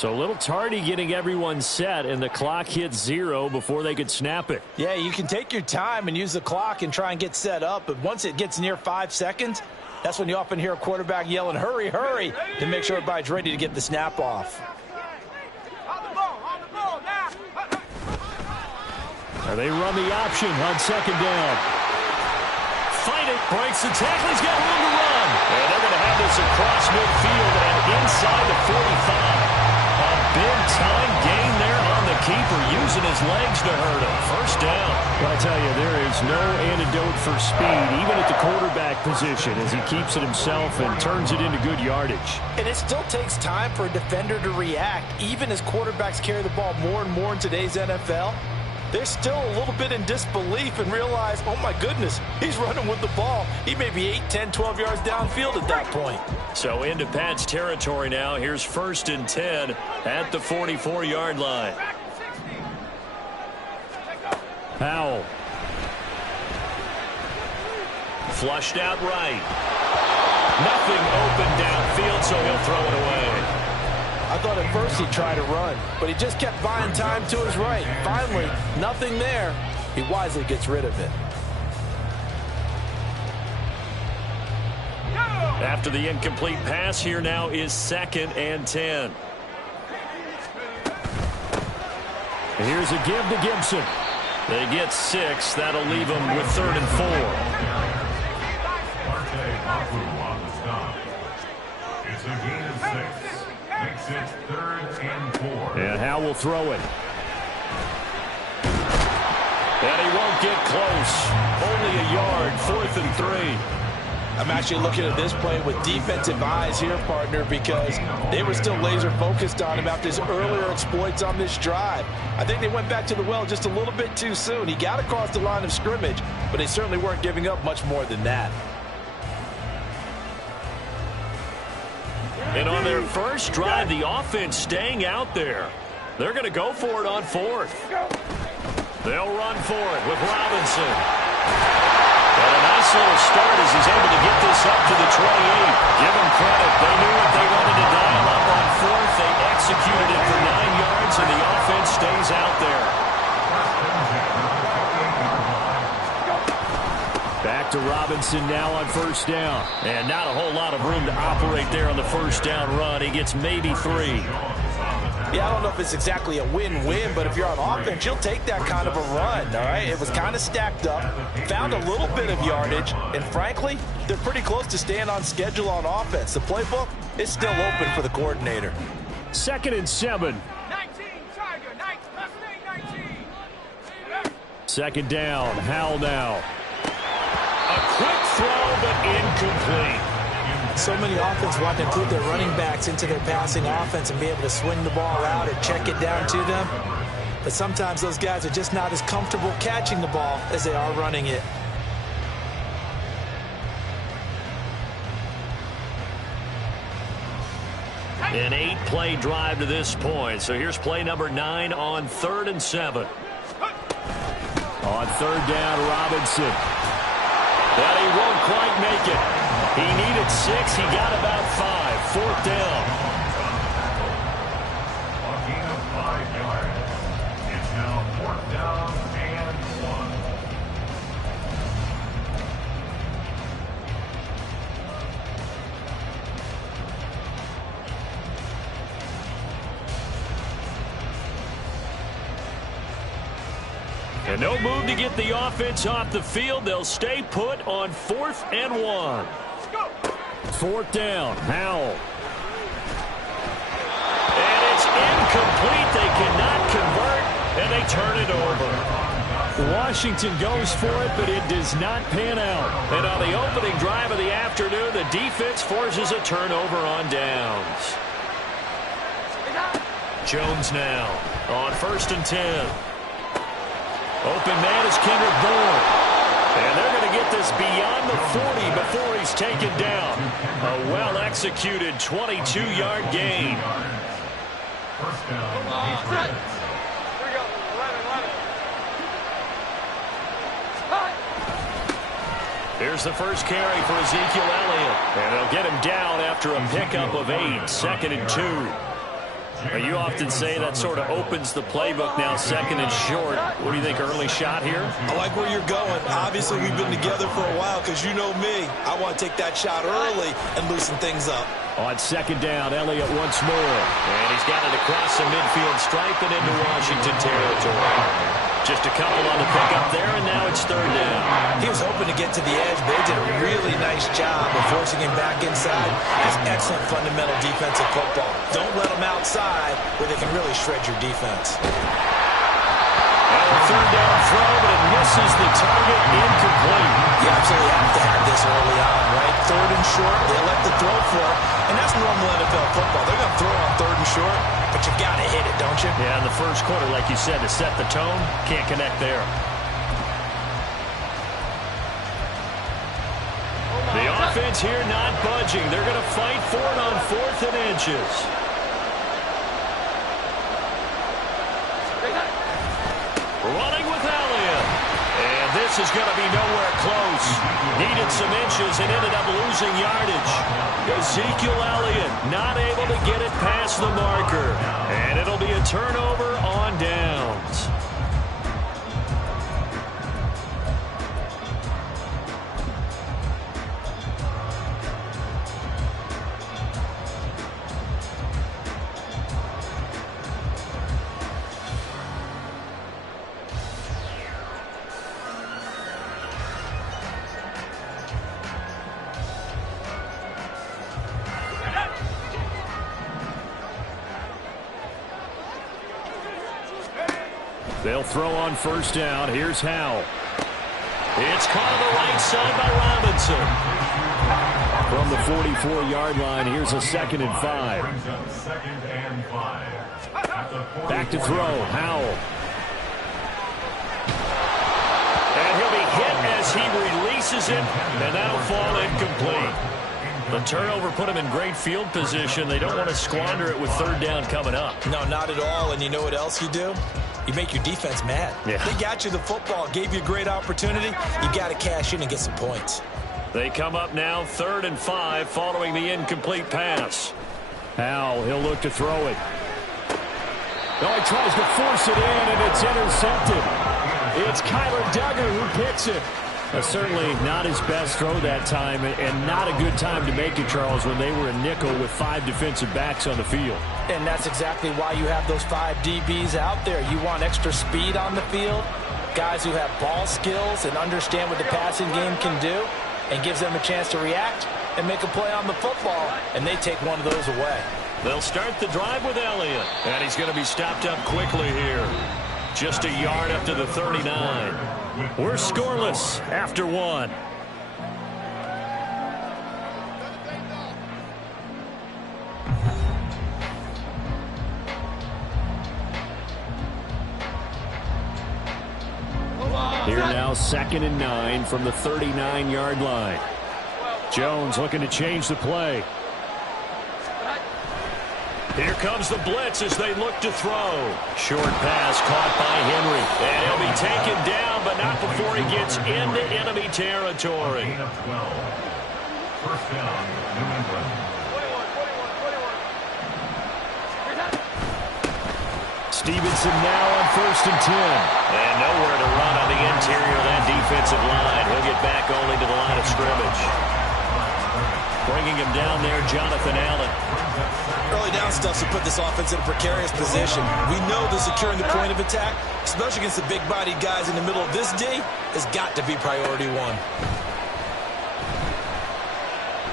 So a little tardy getting everyone set, and the clock hit 0 before they could snap it. Yeah, you can take your time and use the clock and try and get set up, but once it gets near 5 seconds, that's when you often hear a quarterback yelling, hurry, hurry, to make sure everybody's ready to get the snap off. They run the option on 2nd down. Fight it, breaks the tackle, he's got room to run. And they're going to have this across midfield and inside the 45. A big-time gain there on the keeper, using his legs to hurt him. First down. Well, I tell you, there is no antidote for speed, even at the quarterback position, as he keeps it himself and turns it into good yardage. And it still takes time for a defender to react, even as quarterbacks carry the ball more and more in today's NFL. They're still a little bit in disbelief and realize, oh my goodness, he's running with the ball. He may be 8, 10, 12 yards downfield at that point. So into Pat's territory now. Here's 1st and 10 at the 44-yard line. Powell. Flushed out right. Nothing open downfield, so he'll throw it away. I thought at first he'd try to run, but he just kept buying time to his right. Finally, nothing there. He wisely gets rid of it. After the incomplete pass, here now is 2nd and 10. Here's a give to Gibson. They get 6. That'll leave them with 3rd and 4. It's a gain of 6. Makes it 3rd and 4. And Howe will throw it. And he won't get close. Only a yard, 4th and 3. I'm actually looking at this play with defensive eyes here, partner, because they were still laser focused on him after his earlier exploits on this drive. I think they went back to the well just a little bit too soon. He got across the line of scrimmage, but they certainly weren't giving up much more than that. And on their first drive, the offense staying out there. They're going to go for it on 4th. They'll run for it with Robinson. And a nice little start as he's able to get this up to the 28. Give them credit. They knew what they wanted to dial up on 4th. They executed it for 9 yards, and the offense stays out there. Back to Robinson now on 1st down. And not a whole lot of room to operate there on the 1st down run. He gets maybe 3. Yeah, I don't know if it's exactly a win-win, but if you're on offense, you'll take that kind of a run, all right? It was kind of stacked up, found a little bit of yardage, and frankly, they're pretty close to staying on schedule on offense. The playbook is still open for the coordinator. 2nd and 7. 19, Tiger, 19. 2nd down, Howell now. A quick throw, but incomplete. So many offense want to include their running backs into their passing offense and be able to swing the ball out or check it down to them. But sometimes those guys are just not as comfortable catching the ball as they are running it. An 8-play drive to this point. So here's play number 9 on 3rd and 7. On 3rd down, Robinson. But he won't quite make it. He needed 6. He got about 5. 4th down. A gain of 5 yards. It's now 4th down and 1. And no move to get the offense off the field. They'll stay put on 4th and 1. 4th down, Howell. And it's incomplete. They cannot convert, and they turn it over. Washington goes for it, but it does not pan out. And on the opening drive of the afternoon, the defense forces a turnover on downs. Jones now on 1st and 10. Open man is Kendrick Bourne. And they're going to get this beyond the 40 before he's taken down. A well-executed 22-yard gain. First down. Here's the first carry for Ezekiel Elliott. And they'll get him down after a pickup of 8. 2nd and 2. Well, you often say that sort of opens the playbook now, second and short. What do you think, early shot here? I like where you're going. Obviously, we've been together for a while because you know me. I want to take that shot early and loosen things up. On second down, Elliott once more. And he's got it across the midfield stripe and into Washington territory. Just a couple on the pickup there, and now it's third down. He was hoping to get to the edge, but they did a really nice job of forcing him back inside. That's excellent fundamental defensive football. Don't let them outside where they can really shred your defense. Third down throw, but it misses the target, incomplete. You absolutely have to have this early on, right? Third and short, they elect to throw for it, and that's normal NFL football. They're going to throw on third and short, but you got to hit it, don't you? Yeah, in the first quarter, like you said, to set the tone, can't connect there. The offense here not budging. They're going to fight for it on 4th and inches. Running with Elliott. And this is going to be nowhere close. Needed some inches and ended up losing yardage. Ezekiel Elliott not able to get it past the marker. And it'll be a turnover on downs. They'll throw on first down. Here's Howell. It's caught on the right side by Robinson. From the 44-yard line, here's a 2nd and 5. Back to throw. Howell. And he'll be hit as he releases it, and that'll fall incomplete. The turnover put him in great field position. They don't want to squander it with third down coming up. No, not at all. And you know what else you do? You make your defense mad. Yeah. They got you the football, gave you a great opportunity. You got to cash in and get some points. They come up now 3rd and 5 following the incomplete pass. Howell, he'll look to throw it. Oh, he tries to force it in, and it's intercepted. It's Kyler Duggar who picks it. Certainly not his best throw that time, and not a good time to make it, Charles, when they were a nickel with 5 defensive backs on the field. And that's exactly why you have those 5 DBs out there. You want extra speed on the field, guys who have ball skills and understand what the passing game can do, and gives them a chance to react and make a play on the football, and they take one of those away. They'll start the drive with Elliott, and he's going to be stopped up quickly here. Just a yard up to the 39. We're scoreless after 1. Here now, 2nd and 9 from the 39-yard line. Jones looking to change the play. Here comes the blitz as they look to throw. Short pass caught by Henry. And he'll be taken down, but not before he gets into enemy territory. First down, New England. Stevenson now on 1st and 10. And nowhere to run on the interior of that defensive line. He'll get back only to the line of scrimmage. Bringing him down there, Jonathan Allen. Early down stuff to put this offense in a precarious position. We know that securing the point of attack, especially against the big-bodied guys in the middle of this D, has got to be priority 1.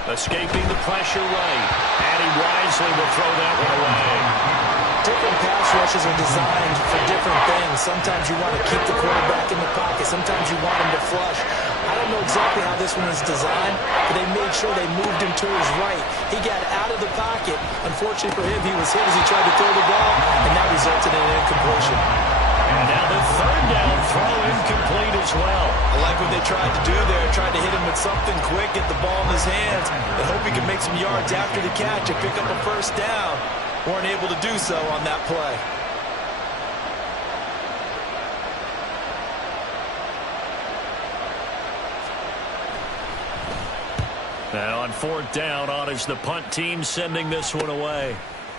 Escaping the pressure right. And he wisely will throw that one away. Different pass rushes are designed for different things. Sometimes you want to keep the quarterback in the pocket. Sometimes you want him to flush. I don't know exactly how this one is designed, but they made sure they moved him to his right. He got out of the pocket. Unfortunately for him, he was hit as he tried to throw the ball, and that resulted in an incompletion. And now the 3rd down throw incomplete as well. I like what they tried to do there. Tried to hit him with something quick, get the ball in his hands, and hope he can make some yards after the catch and pick up a first down. Weren't able to do so on that play. And on 4th down, on is the punt team sending this one away.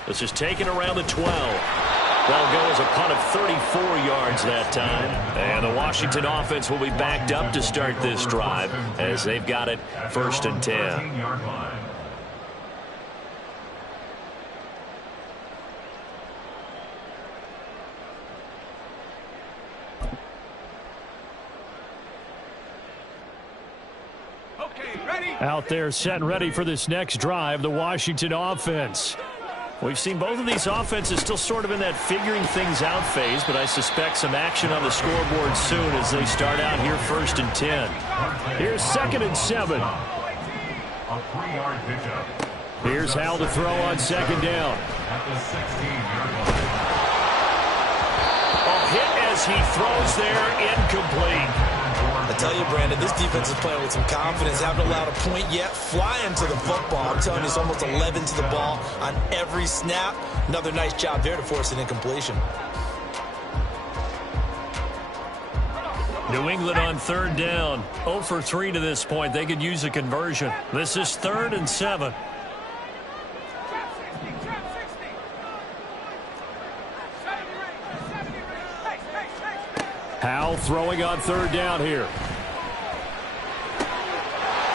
This is taken around the 12. That'll go as a punt of 34 yards that time. And the Washington offense will be backed up to start this drive as they've got it 1st and 10. Out there set and ready for this next drive, the Washington offense. We've seen both of these offenses still sort of in that figuring things out phase, but I suspect some action on the scoreboard soon as they start out here 1st and 10. Here's 2nd and 7. Here's Howell to throw on 2nd down. A hit as he throws there, incomplete. I tell you, Brandon, this defense is playing with some confidence. Haven't allowed a point yet. Flying to the football. I'm telling you, it's almost 11 to the ball on every snap. Another nice job there to force an incompletion. New England on 3rd down. 0 for 3 to this point. They could use a conversion. This is 3rd and 7. Howell throwing on 3rd down here.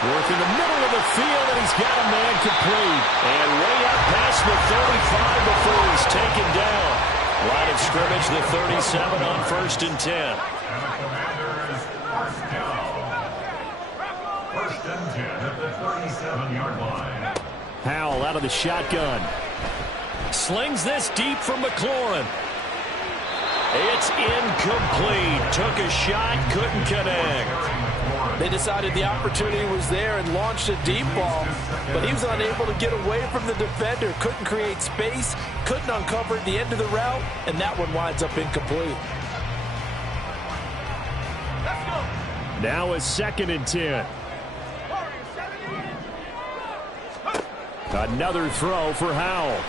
Working the middle of the field, and he's got a man complete. And way up past the 35 before he's taken down. Line of scrimmage, the 37 on 1st and 10. And the Commanders, 1st down. 1st and 10 at the 37-yard line. Howell out of the shotgun. Slings this deep from McLaurin. It's incomplete. Took a shot, couldn't connect. They decided the opportunity was there and launched a deep ball, but he was unable to get away from the defender. Couldn't create space, couldn't uncover at the end of the route, and that one winds up incomplete. Now it's 2nd and 10. Another throw for Howell.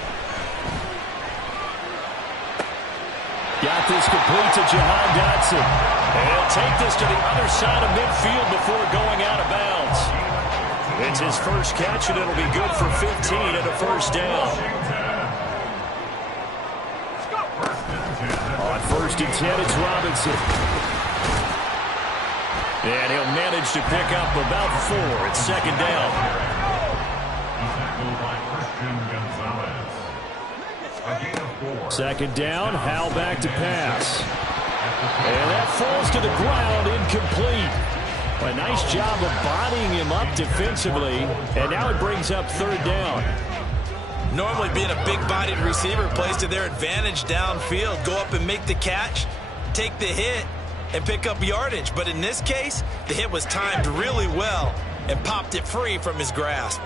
Got this complete to Jahan Dotson. And he'll take this to the other side of midfield before going out of bounds. It's his first catch, and it'll be good for 15 and a 1st down. On 1st and 10, it's Robinson. And he'll manage to pick up about 4. It's 2nd down. Second down, Howell back to pass. And that falls to the ground, incomplete. A nice job of bodying him up defensively, and now it brings up 3rd down. Normally being a big-bodied receiver plays to their advantage downfield. Go up and make the catch, take the hit, and pick up yardage. But in this case, the hit was timed really well and popped it free from his grasp.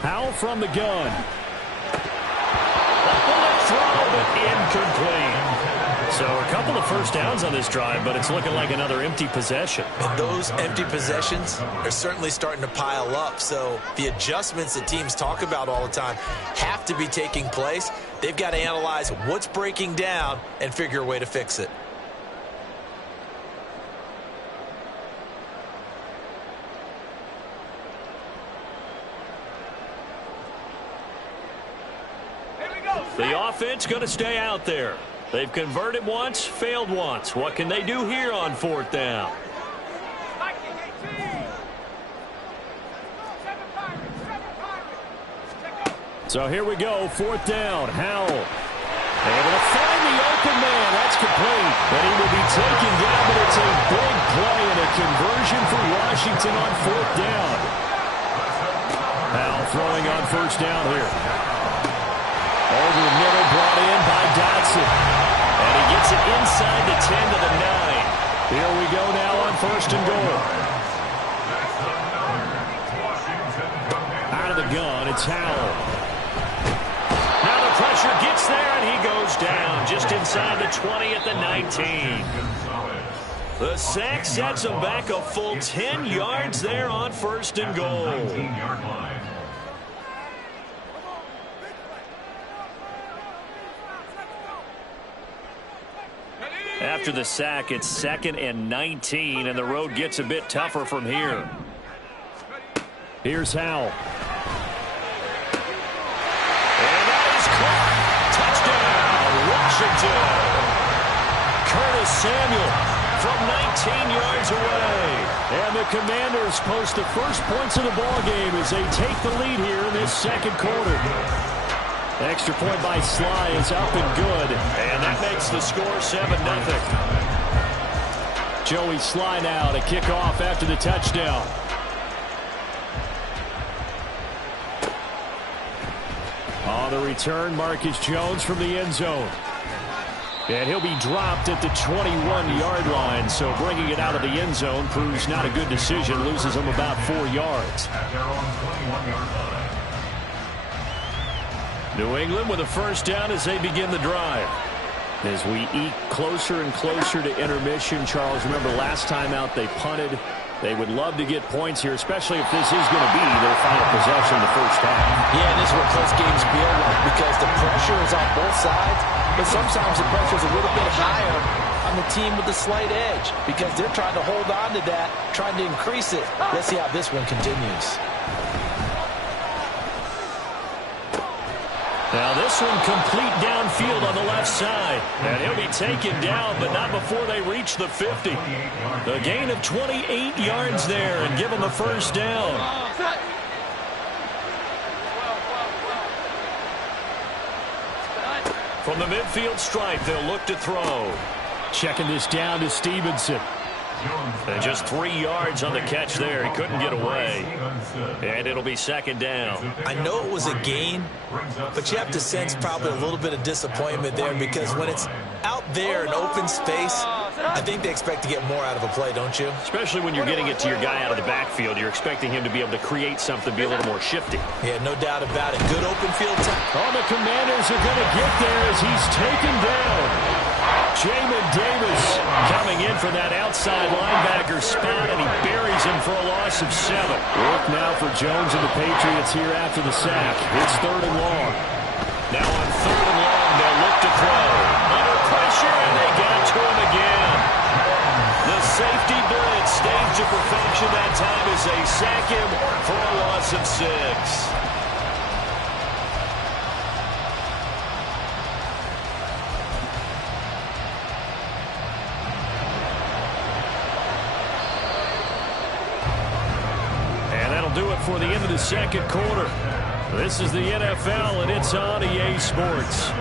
Howell from the gun. A bullet throw, but incomplete. So a couple of 1st downs on this drive, but it's looking like another empty possession. And those empty possessions are certainly starting to pile up. So the adjustments that teams talk about all the time have to be taking place. They've got to analyze what's breaking down and figure a way to fix it. The offense going to stay out there. They've converted once, failed once. What can they do here on 4th down? So here we go, 4th down. Howell able to find the open man. That's complete. And he will be taken down, but it's a big play and a conversion for Washington on 4th down. Howell throwing on 1st down here. Over the middle, brought in by Dotson. And he gets it inside the 10 to the 9. Here we go now on 1st and goal. Out of the gun, it's Howell. Now the pressure gets there, and he goes down just inside the 20 at the 19. The sack sets him back a full 10 yards there on 1st and goal. After the sack, it's 2nd and 19, and the road gets a bit tougher from here. Here's Howell. And that is caught. Touchdown, Washington. Curtis Samuel from 19 yards away. And the Commanders post the first points of the ball game as they take the lead here in this second quarter. Extra point by Sly is up and good. And that makes the score 7-0. Joey Sly now to kick off after the touchdown. On the return, Marcus Jones from the end zone. And he'll be dropped at the 21-yard line, so bringing it out of the end zone proves not a good decision. Loses him about 4 yards. At their own 21-yard line. New England with a first down as they begin the drive. As we eke closer and closer to intermission, Charles, remember last time out they punted. They would love to get points here, especially if this is going to be their final possession in the first half. Yeah, and this is what close games feel like because the pressure is on both sides, but sometimes the pressure is a little bit higher on the team with the slight edge because they're trying to hold on to that, trying to increase it. Let's see how this one continues. Now this one complete downfield on the left side. And he'll be taken down, but not before they reach the 50. A gain of 28 yards there and give them the first down. From the midfield stripe, they'll look to throw. Checking this down to Stevenson. And just 3 yards on the catch there. He couldn't get away. And it'll be second down. I know it was a gain, but you have to sense probably a little bit of disappointment there because when it's out there in open space, I think they expect to get more out of a play, don't you? Especially when you're getting it to your guy out of the backfield. You're expecting him to be able to create something, be a little more shifty. Yeah, no doubt about it. Good open field time. Oh, the Commanders are going to get there as he's taken down. Jamin Davis coming in for that outside linebacker spot, and he buries him for a loss of 7. Work now for Jones and the Patriots here after the sack. It's 3rd and long. Now on 3rd and long, they'll look to throw. Under pressure, and they get it to him again. The safety blitz staged to perfection that time as they sack him for a loss of 6. Do it for the end of the second quarter. This is the NFL, and it's on EA Sports.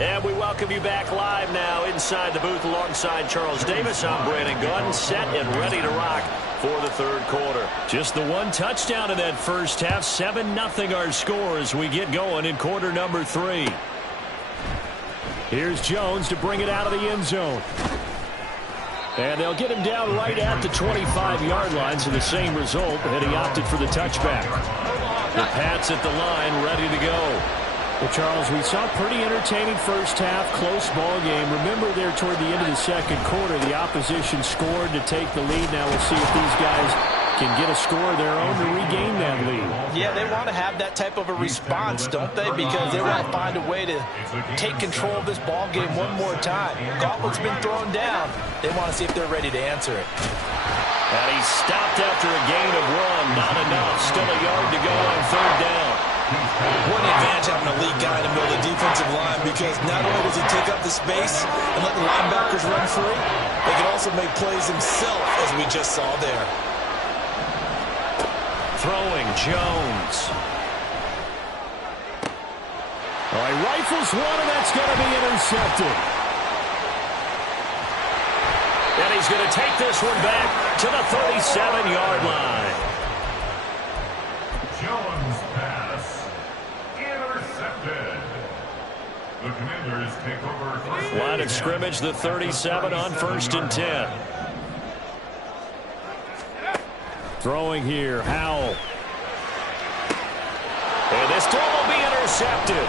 And we welcome you back live now inside the booth alongside Charles Davis. I'm Brandon Gunn, set and ready to rock for the third quarter. Just the one touchdown in that first half. 7-0 our score as we get going in quarter number 3. Here's Jones to bring it out of the end zone. And they'll get him down right at the 25-yard line, so the same result, and he opted for the touchback. The Pats at the line, ready to go. Well, Charles, we saw a pretty entertaining first half, close ball game. Remember there toward the end of the second quarter, the opposition scored to take the lead. Now we'll see if these guys can get a score of their own to regain that lead. Yeah, they want to have that type of a response, don't they? Because they want to find a way to take control of this ball game one more time. Gauntlet's been thrown down. They want to see if they're ready to answer it. And he stopped after a gain of 1. Not enough. Still a yard to go on 3rd down. What an advantage having an elite guy in the middle of the defensive line because not only does he take up the space and let the linebackers run free, they can also make plays himself, as we just saw there. Throwing Jones. All right, rifles one, and that's going to be intercepted. And he's going to take this one back to the 37-yard line. Jones pass intercepted. The Commanders take over first. Line of scrimmage, the 37 on 1st and 10. Throwing here, Howell. And this throw will be intercepted.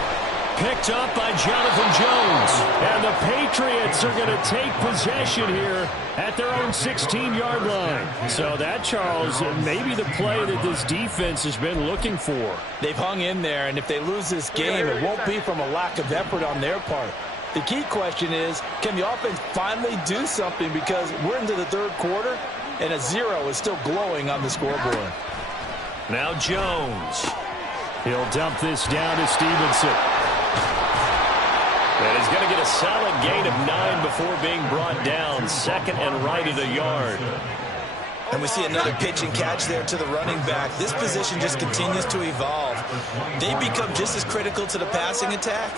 Picked up by Jonathan Jones. And the Patriots are going to take possession here at their own 16-yard line. So that, Charles, may be the play that this defense has been looking for. They've hung in there, and if they lose this game, it won't be from a lack of effort on their part. The key question is, can the offense finally do something? Because we're into the third quarter, and a 0 is still glowing on the scoreboard. Now Jones. He'll dump this down to Stevenson. And he's going to get a solid gain of 9 before being brought down. Second and right at a yard. And we see another pitch and catch there to the running back. This position just continues to evolve. They become just as critical to the passing attack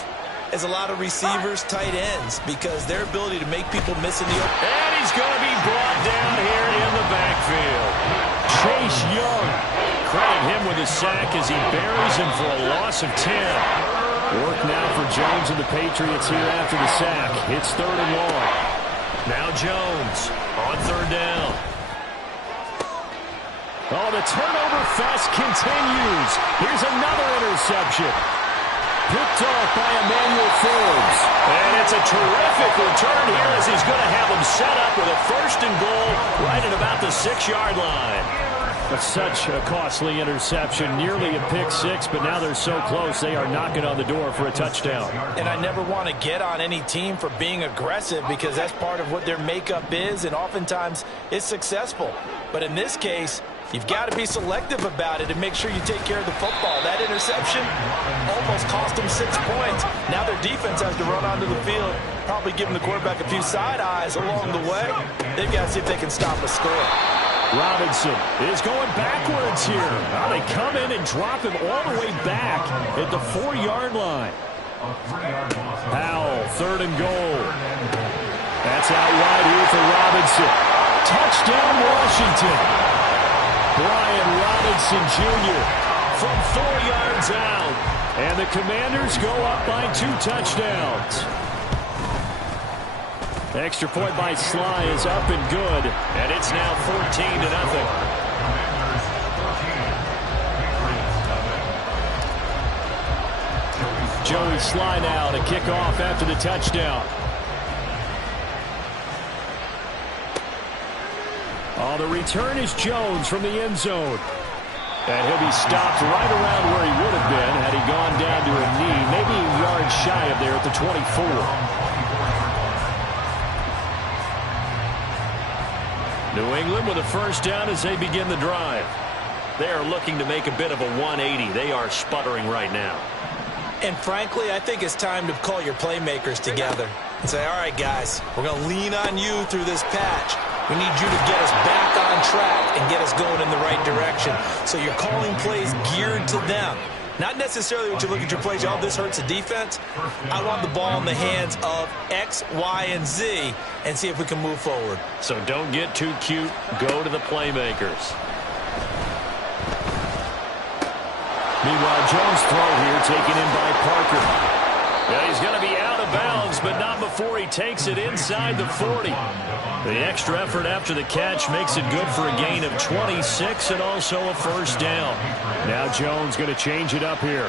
as a lot of receivers, tight ends, because their ability to make people miss in the open. And he's going to be brought down here in the backfield. Chase Young. Credit him with a sack as he buries him for a loss of 10. Work now for Jones and the Patriots here after the sack. It's 3rd and long. Now Jones on 3rd down. Oh, the turnover fest continues. Here's another interception. Picked off by Emmanuel Forbes. And it's a terrific return here as he's going to have him set up with a 1st and goal right at about the 6-yard line. That's such a costly interception, nearly a pick six, but now they're so close they are knocking on the door for a touchdown. And I never want to get on any team for being aggressive because that's part of what their makeup is, and oftentimes it's successful. But in this case, you've got to be selective about it and make sure you take care of the football. That interception almost cost them 6 points. Now their defense has to run onto the field, probably giving the quarterback a few side eyes along the way. They've got to see if they can stop a score. Robinson is going backwards here. Now they come in and drop him all the way back at the 4-yard line. Powell, 3rd and goal. That's out wide here for Robinson. Touchdown, Washington. Brian Robinson Jr. from 4 yards out. And the Commanders go up by 2 touchdowns. The extra point by Sly is up and good. And it's now 14-0. Joey Sly now to kick off after the touchdown. Oh, the return is Jones from the end zone. And he'll be stopped right around where he would have been had he gone down to a knee, maybe a yard shy of there at the 24. New England with a 1st down as they begin the drive. They are looking to make a bit of a 180. They are sputtering right now. And frankly, I think it's time to call your playmakers together and say, all right, guys, we're going to lean on you through this patch. We need you to get us back on track and get us going in the right direction. So you're calling plays geared to them. Not necessarily what you look at your plays, oh, this hurts the defense. I want the ball in the hands of X, Y, and Z and see if we can move forward. So don't get too cute. Go to the playmakers. Meanwhile, Jones' throw here taken in by Parker. Yeah, he's going to be out of bounds, but not before he takes it inside the 40. The extra effort after the catch makes it good for a gain of 26 and also a 1st down. Now Jones going to change it up here.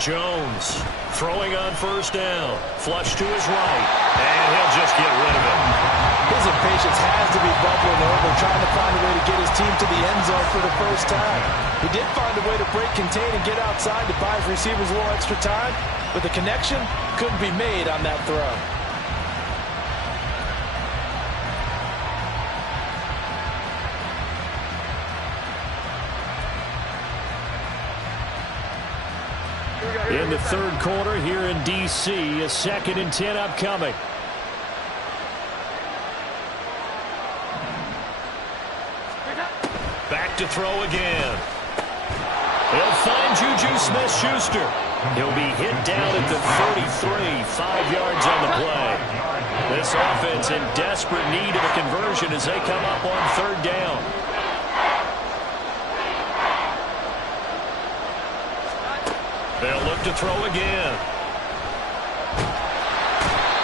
Jones throwing on 1st down. Flush to his right, and he'll just get rid of it. His impatience has to be bubbling over, trying to find a way to get his team to the end zone for the 1st time. He did find a way to break, contain, and get outside to buy his receivers a little extra time, but the connection couldn't be made on that throw. In the 3rd quarter here in D.C., a 2nd and 10 upcoming. Back to throw again. He'll find Juju Smith-Schuster. He'll be hit down at the 33, 5 yards on the play. This offense in desperate need of a conversion as they come up on 3rd down. They'll look to throw again.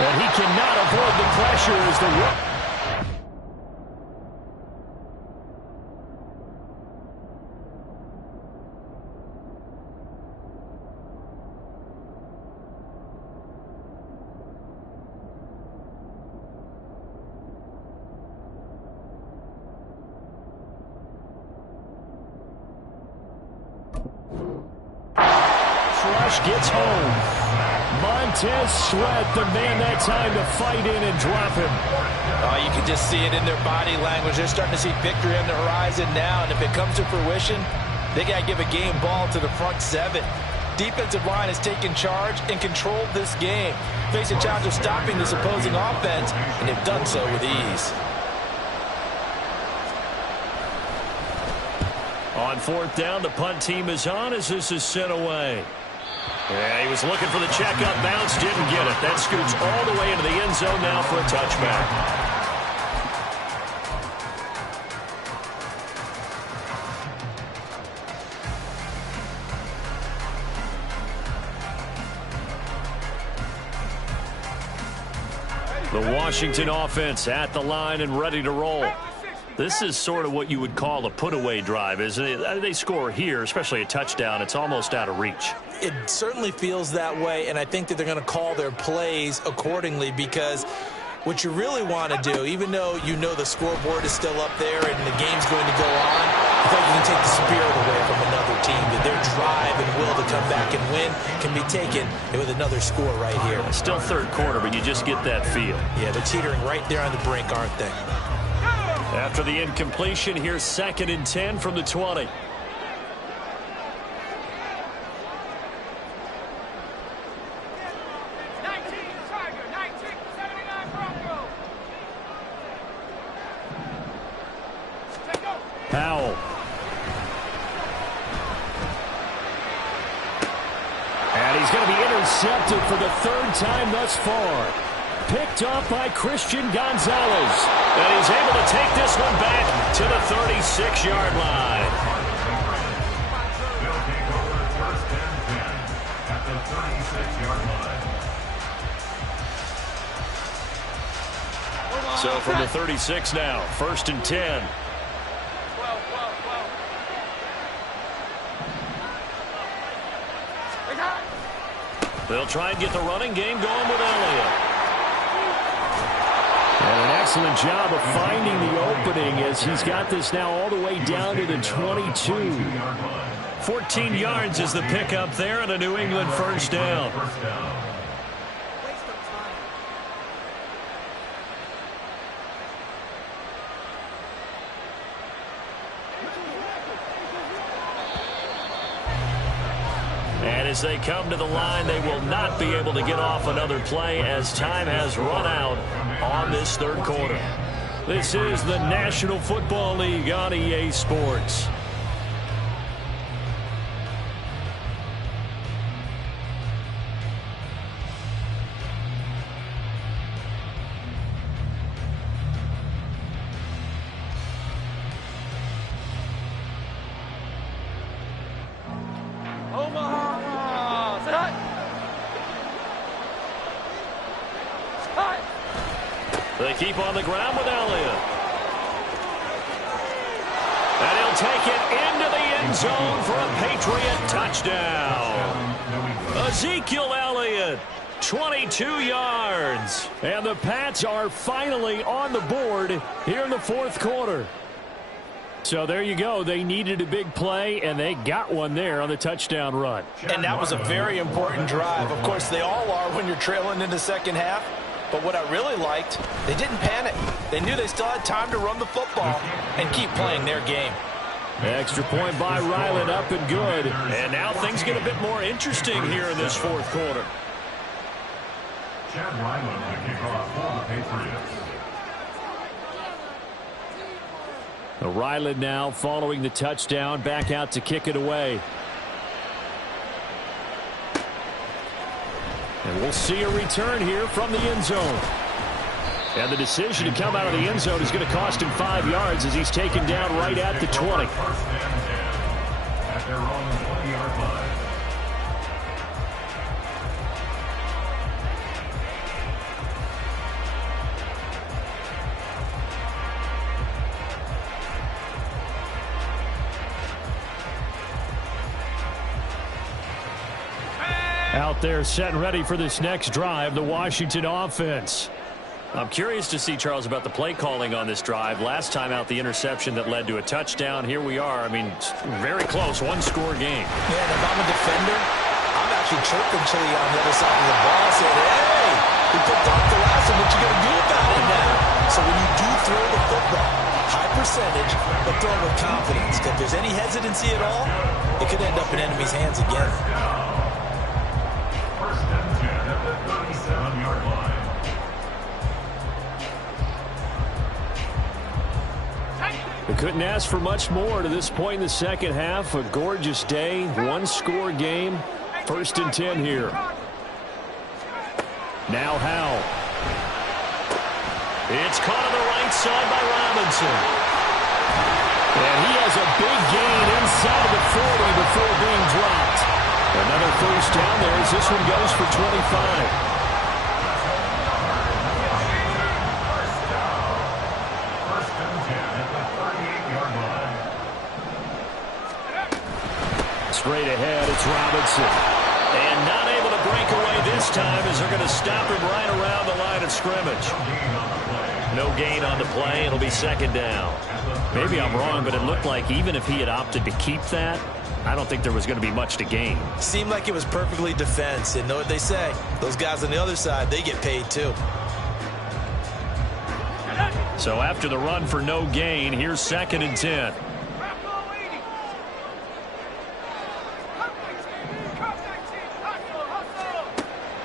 And he cannot avoid the pressure as the rush gets home. Montez Sweat, the man that time to fight in and drop him. You can just see it in their body language. They're starting to see victory on the horizon now, and if it comes to fruition, they got to give a game ball to the front seven. Defensive line has taken charge and controlled this game. Face a challenge of stopping this opposing offense, and they've done so with ease. On fourth down, the punt team is on as this is sent away. Yeah, he was looking for the checkup bounce, didn't get it. That scoots all the way into the end zone now for a touchback. The Washington offense at the line and ready to roll. This is sort of what you would call a put-away drive, isn't it? They score here, especially a touchdown. It's almost out of reach. It certainly feels that way, and I think that they're going to call their plays accordingly, because what you really want to do, even though you know the scoreboard is still up there and the game's going to go on, I thought you can take the spirit away from another team, that their drive and will to come back and win can be taken with another score right here. Still third quarter, but you just get that feel. Yeah, they're teetering right there on the brink, aren't they? After the incompletion, here's 2nd and 10 from the 20. Powell. And he's going to be intercepted for the 3rd time thus far. Picked off by Christian Gonzalez. And he's able to take this one back to the 36-yard line. They'll take over 1st and 10 at the 36-yard line. So from the 36 now, 1st and 10. They'll try and get the running game going with Elliott. And an excellent job of finding the opening as he's got this now all the way down to the 22. 14 yards is the pickup there and a New England 1st down. And as they come to the line, they will not be able to get off another play as time has run out on this 3rd quarter. This is the National Football League on EA Sports. They keep on the ground with Elliott. And he'll take it into the end zone for a Patriot touchdown. Ezekiel Elliott, 22 yards. And the Pats are finally on the board here in the 4th quarter. So there you go. They needed a big play, and they got one there on the touchdown run. And that was a very important drive. Of course, they all are when you're trailing in the 2nd half. But what I really liked, they didn't panic. They knew they still had time to run the football and keep playing their game. Extra point by Ryland, up and good. And now things get a bit more interesting here in this 4th quarter. Chad Ryland to kick off for the Patriots. Ryland now following the touchdown, back out to kick it away. And we'll see a return here from the end zone. And the decision to come out of the end zone is going to cost him 5 yards as he's taken down right at the 20. 1st and 10 at their own 20-yard line. Out there set and ready for this next drive, the Washington offense. I'm curious to see, Charles, about the play calling on this drive. Last time out, the interception that led to a touchdown. Here we are. I mean, very close, 1-score game. Yeah, and if I'm a defender, I'm actually chirping Chili on the other side of the ball, saying, hey, we picked off the last one. What you going to do about it now? So when you do throw the football, high percentage, but throw it with confidence. If there's any hesitancy at all, it could end up in enemy's hands again. First and 10 at the 37-yard line. We couldn't ask for much more to this point in the second half. A gorgeous day, one-score game. First and 10 here. Now Howell. It's caught on the right side by Robinson. And he has a big gain inside of the 40 before being dropped. Another first down there as this one goes for 25. Straight ahead, it's Robinson. And not able to break away this time as they're going to stop him right around the line of scrimmage. No gain on the play. It'll be second down. Maybe I'm wrong, but it looked like even if he had opted to keep that, I don't think there was going to be much to gain. Seemed like it was perfectly defense. And know what they say? Those guys on the other side, they get paid too. So after the run for no gain, here's second and 10.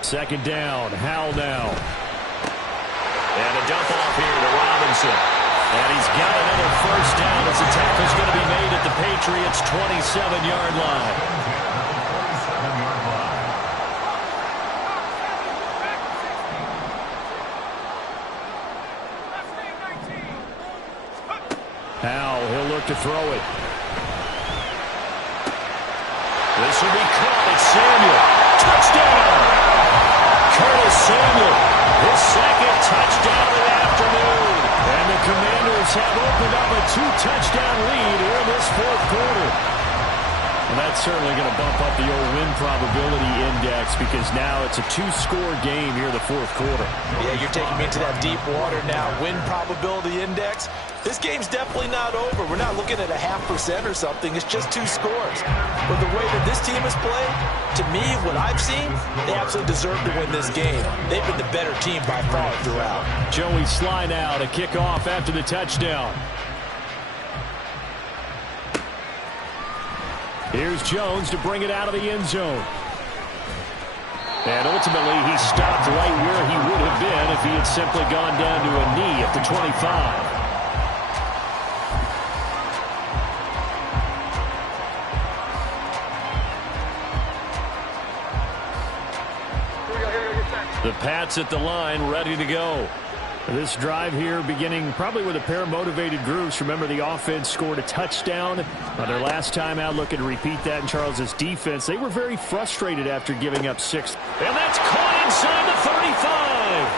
Second down, Howell now. And a dump off here to Robinson. And he's got another first down as the tackle's going to be made at the Patriots' 27-yard line. Howell, he'll look to throw it. This will be caught. It's Samuel. Touchdown! Curtis Samuel, his second touchdown of the afternoon. And the Commanders have opened up a 2-touchdown lead here in this fourth quarter. And that's certainly going to bump up the old win probability index because now it's a 2-score game here in the fourth quarter. Yeah, you're taking me into that deep water now. Win probability index. This game's definitely not over. We're not looking at a 0.5% or something. It's just 2 scores. But the way that this team has played, to me, what I've seen, they absolutely deserve to win this game. They've been the better team by far throughout. Joey Sly now to kick off after the touchdown. Here's Jones to bring it out of the end zone. And ultimately, he stopped right where he would have been if he had simply gone down to a knee at the 25. The Pats at the line, ready to go. This drive here beginning probably with a pair of motivated groups. Remember, the offense scored a touchdown on their last time out. Looking to repeat that in Charles's defense. They were very frustrated after giving up 6. And that's caught inside the 35.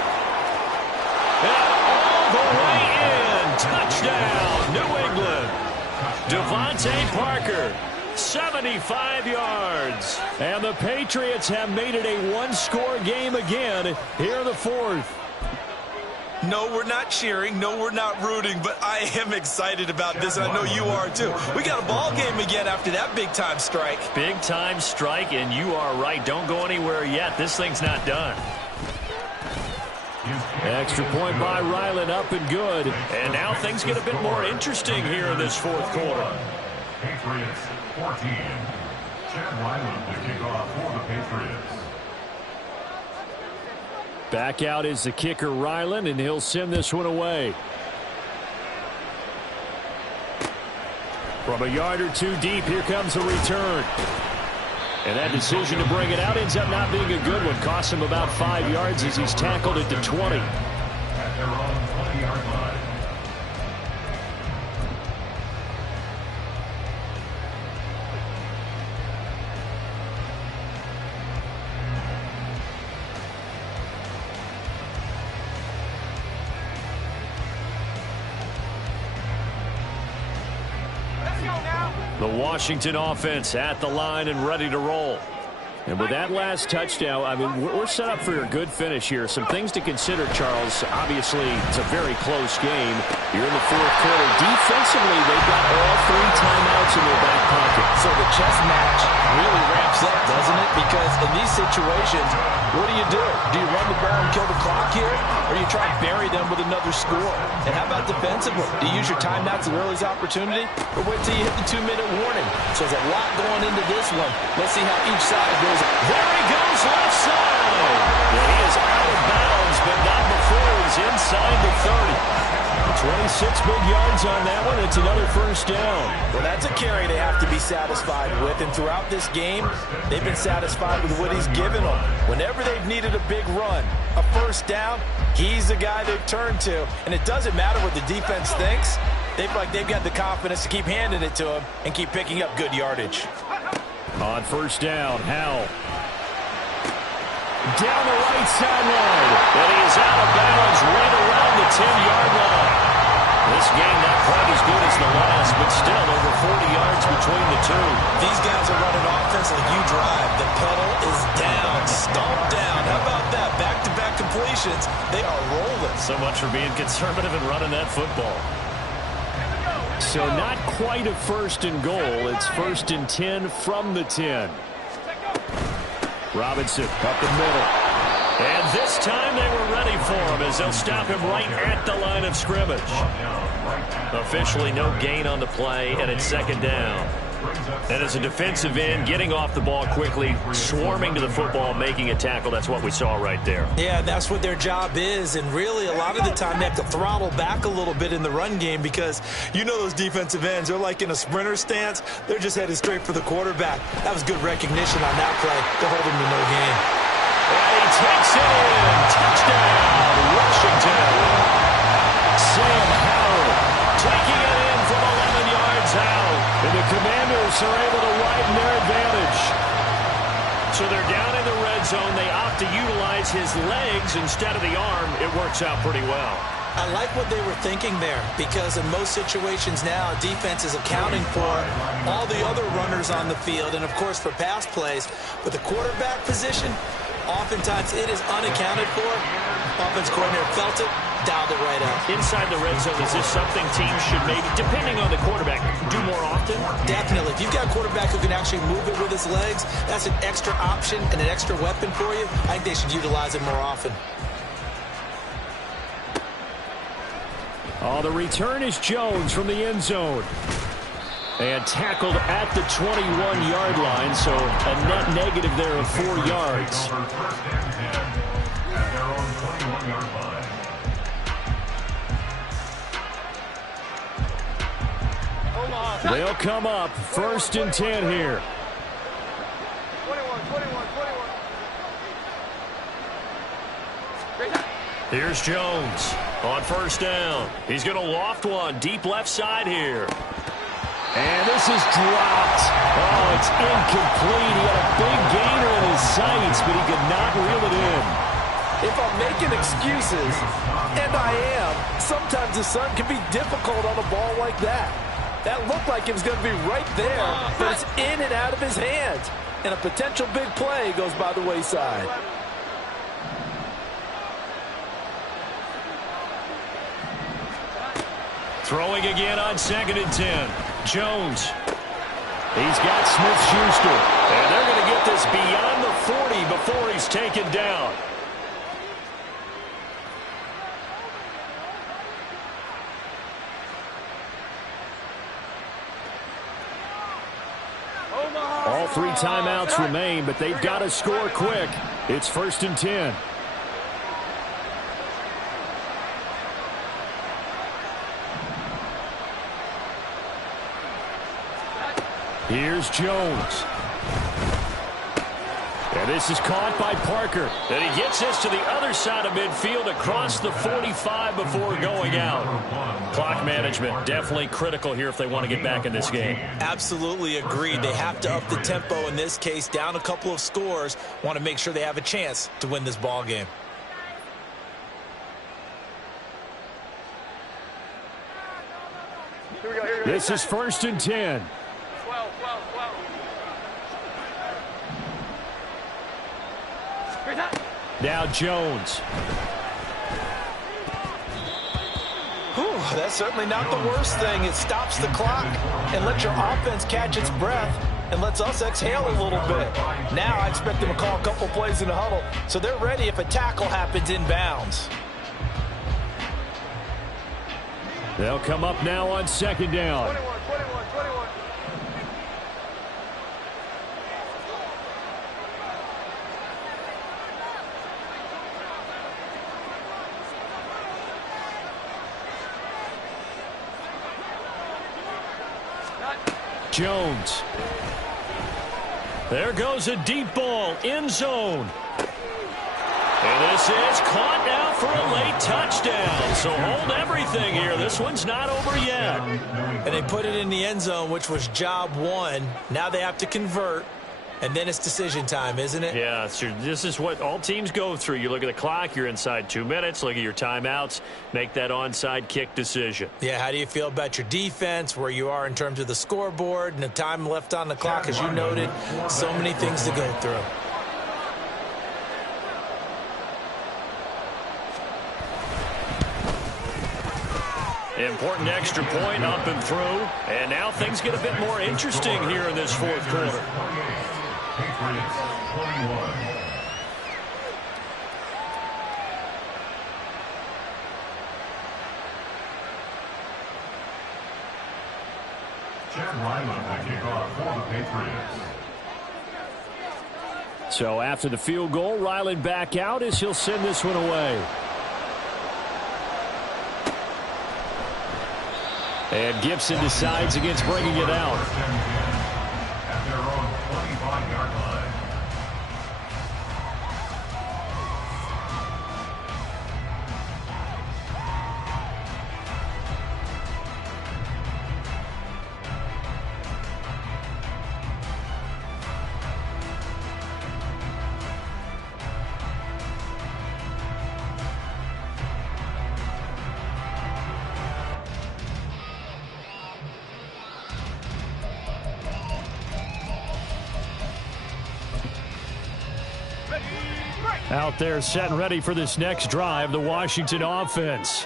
And all the way in. Touchdown, New England. Devontae Parker. 75 yards. And the Patriots have made it a one-score game again here in the fourth. No, we're not cheering. No, we're not rooting. But I am excited about this, and I know you are too. We got a ball game again after that big-time strike. Big-time strike, and you are right. Don't go anywhere yet. This thing's not done. Extra point by Ryland, up and good. And now things get a bit more interesting here in this fourth quarter. Patriots 14. Chad Ryland to kick off for the Patriots. Back out is the kicker, Ryland, and he'll send this one away. From a yard or two deep, here comes a return. And that decision to bring it out ends up not being a good one. Costs him about 5 yards as he's tackled at the 20. At their own 20-yard line. The Washington offense at the line and ready to roll. And with that last touchdown, I mean, we're set up for a good finish here. Some things to consider, Charles. Obviously, it's a very close game. You're in the fourth quarter. Defensively, they've got all 3 timeouts in their back pocket. So the chess match really ramps up, doesn't it? Because in these situations, what do? Do you run the ball and kill the clock here? Or you try and bury them with another score? And how about defensively? Do you use your timeouts at early's opportunity? Or wait till you hit the 2-minute warning? So there's a lot going into this one. Let's see how each side goes. There he goes, left side. Yeah, he is out of bounds, but not before he's inside the 30. 26 big yards on that one. It's another first down. Well, that's a carry they have to be satisfied with. And throughout this game, they've been satisfied with what he's given them. Whenever they've needed a big run, a first down, he's the guy they've turned to. And it doesn't matter what the defense thinks. They feel like they've got the confidence to keep handing it to him and keep picking up good yardage. On first down, Howell. Down the right sideline. And he is out of bounds right around the 10-yard line. This game not quite as good as the last, but still over 40 yards between the two. These guys are running offense like you drive. The pedal is down, stomped down. How about that? Back-to-back completions. They are rolling. So much for being conservative and running that football. So not quite a first and goal. It's first and 10 from the 10. Robinson up the middle. And this time they were ready for him as they'll stop him right at the line of scrimmage. Officially no gain on the play, and it's second down. And as a defensive end, getting off the ball quickly, swarming to the football, making a tackle, that's what we saw right there. Yeah, that's what their job is, and really a lot of the time they have to throttle back a little bit in the run game because you know those defensive ends, they're like in a sprinter stance. They're just headed straight for the quarterback. That was good recognition on that play to hold him to no gain. And he takes it in. Touchdown, Washington. Sam Howell taking it in from 11 yards out. And the Commanders are able to widen their advantage. So they're down in the red zone. They opt to utilize his legs instead of the arm. It works out pretty well. I like what they were thinking there because in most situations now, defense is accounting for all the other runners on the field and, of course, for pass plays. But the quarterback position, oftentimes it is unaccounted for. Offense coordinator felt it, dialed it right out. Inside the red zone, is this something teams should maybe, depending on the quarterback, do more often? Definitely. If you've got a quarterback who can actually move it with his legs, that's an extra option and an extra weapon for you. I think they should utilize it more often. Oh, the return is Jones from the end zone. And tackled at the 21-yard line, so a net negative there of 4 yards. They'll come up first and 10 here. 21. Here's Jones on first down. He's going to loft one deep left side here. And this is dropped. Oh, it's incomplete. He had a big gainer in his sights, but he could not reel it in. If I'm making excuses, and I am, sometimes the sun can be difficult on a ball like that. That looked like it was going to be right there, but it's in and out of his hands. And a potential big play goes by the wayside. Throwing again on second and 10. Jones. He's got Smith-Schuster. And they're going to get this beyond the 40 before he's taken down. All 3 timeouts remain, but they've got to score quick. It's first and 10. Here's Jones. And this is caught by Parker. And he gets this to the other side of midfield across the 45 before going out. Clock management definitely critical here if they want to get back in this game. Absolutely agreed. They have to up the tempo in this case, down a couple of scores. Want to make sure they have a chance to win this ball game. This is first and 10. Now Jones. Whew, that's certainly not the worst thing. It stops the clock and lets your offense catch its breath and lets us exhale a little bit. Now I expect them to call a couple plays in the huddle so they're ready if a tackle happens inbounds. They'll come up now on second down. 21. Jones. There goes a deep ball, end zone. And this is caught now for a late touchdown. So hold everything here. This one's not over yet. And they put it in the end zone, which was job one. Now they have to convert. And then it's decision time, isn't it? Yeah, so this is what all teams go through. You look at the clock, you're inside 2 minutes, look at your timeouts, make that onside kick decision. Yeah, how do you feel about your defense, where you are in terms of the scoreboard and the time left on the clock, as you noted? So many things to go through. Important extra point up and through. And now things get a bit more interesting here in this fourth quarter. Patriots 21. Chad Ryland will kick off for the Patriots. So after the field goal, Ryland back out as he'll send this one away. And Gibson decides against bringing it out. First and 10 at their own 25-yard line. Out there set and ready for this next drive, the Washington offense.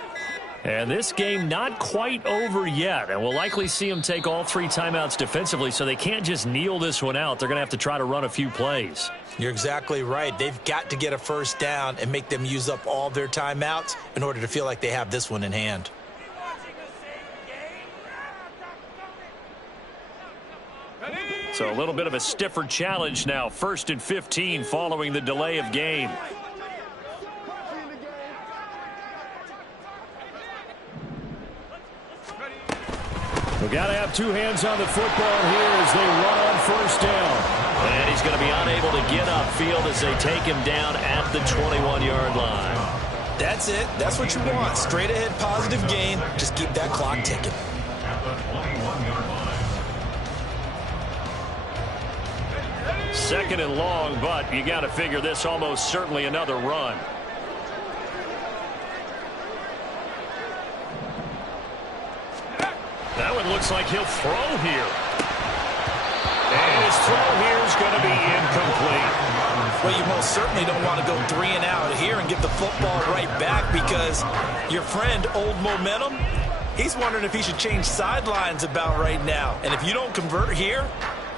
And this game not quite over yet, and we'll likely see them take all 3 timeouts defensively, so they can't just kneel this one out. They're going to have to try to run a few plays. You're exactly right. They've got to get a first down and make them use up all their timeouts in order to feel like they have this one in hand. So a little bit of a stiffer challenge now. 1st and 15 following the delay of game. We've got to have 2 hands on the football here as they run on first down. And he's going to be unable to get upfield as they take him down at the 21-yard line. That's it. That's what you want. Straight ahead positive gain. Just keep that clock ticking. At the 21-yard line. 2nd and long, but you got to figure this almost certainly another run. That one looks like he'll throw here. And his throw here is going to be incomplete. Well, you most certainly don't want to go 3 and out here and get the football right back, because your friend, Old Momentum, he's wondering if he should change sidelines about right now. And if you don't convert here,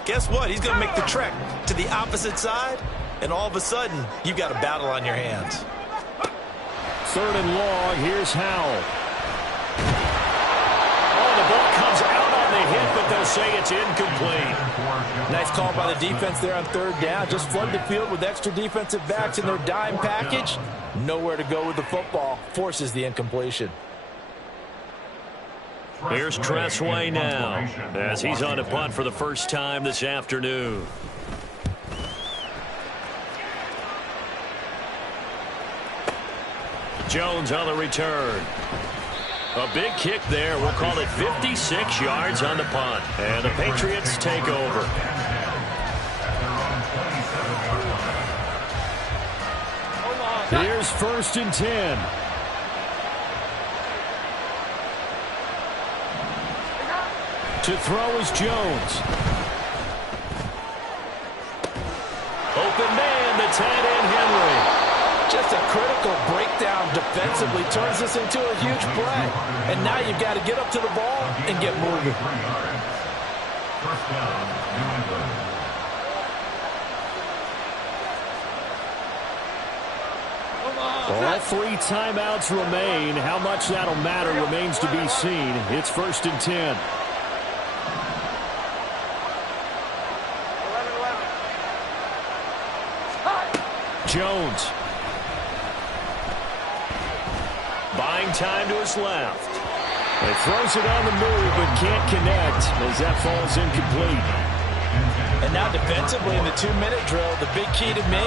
guess what? He's going to make the trek to the opposite side, and all of a sudden, you've got a battle on your hands. 3rd and long, here's Howell. Oh, the ball comes out on the hit, but they'll say it's incomplete. Nice call by the defense there on 3rd down. Just flood the field with extra defensive backs in their dime package. Nowhere to go with the football. Forces the incompletion. Here's Tressway now as he's on a punt for the first time this afternoon. Jones on the return. A big kick there. We'll call it 56 yards on the punt. And the Patriots take over. Here's 1st and 10. To throw is Jones. Open man, the tight end Henry. Just a critical breakdown defensively turns this into a huge play. And now you've got to get up to the ball and get moving. First down, New England. All 3 timeouts remain. How much that'll matter remains to be seen. It's 1st and 10. 11-11. Jones. Buying time to his left. He throws it on the move, but can't connect as that falls incomplete. And now defensively in the 2-minute drill, the big key to me,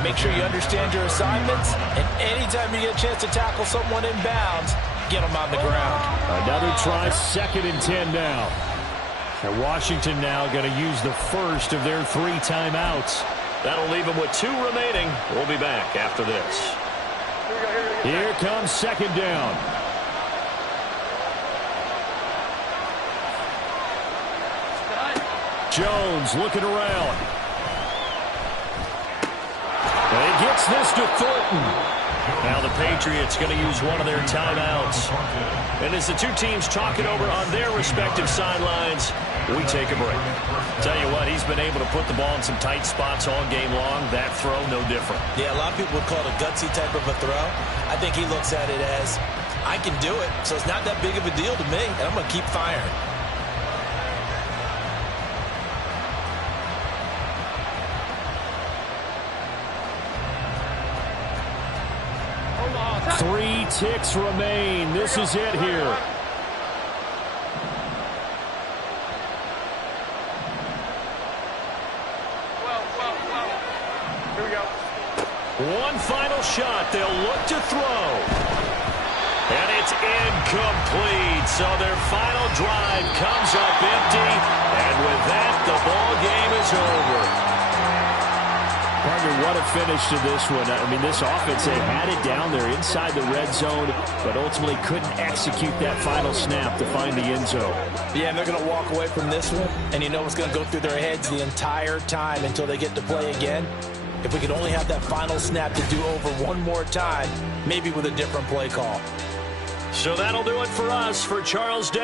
make sure you understand your assignments, and anytime you get a chance to tackle someone in bounds, get them on the ground. Another try, 2nd and 10 now. And Washington now going to use the first of their 3 timeouts. That'll leave them with 2 remaining. We'll be back after this. Here comes 2nd down. Jones looking around. And he gets this to Thornton. Now the Patriots going to use one of their timeouts. And as the 2 teams talk it over on their respective sidelines, we take a break. Tell you what, he's been able to put the ball in some tight spots all game long. That throw, no different. Yeah, a lot of people would call it a gutsy type of a throw. I think he looks at it as, I can do it, so it's not that big of a deal to me, and I'm going to keep firing. Three ticks remain. This is it here. Here we go. One final shot. They'll look to throw. And it's incomplete. So their final drive comes up empty. And with that, the ball game is over. Partner, what a finish to this one. I mean, this offense, they had it down there inside the red zone, but ultimately couldn't execute that final snap to find the end zone. Yeah, and they're going to walk away from this one, and you know what's going to go through their heads the entire time until they get to play again. If we could only have that final snap to do over one more time, maybe with a different play call. So that'll do it for us. For Charles Day.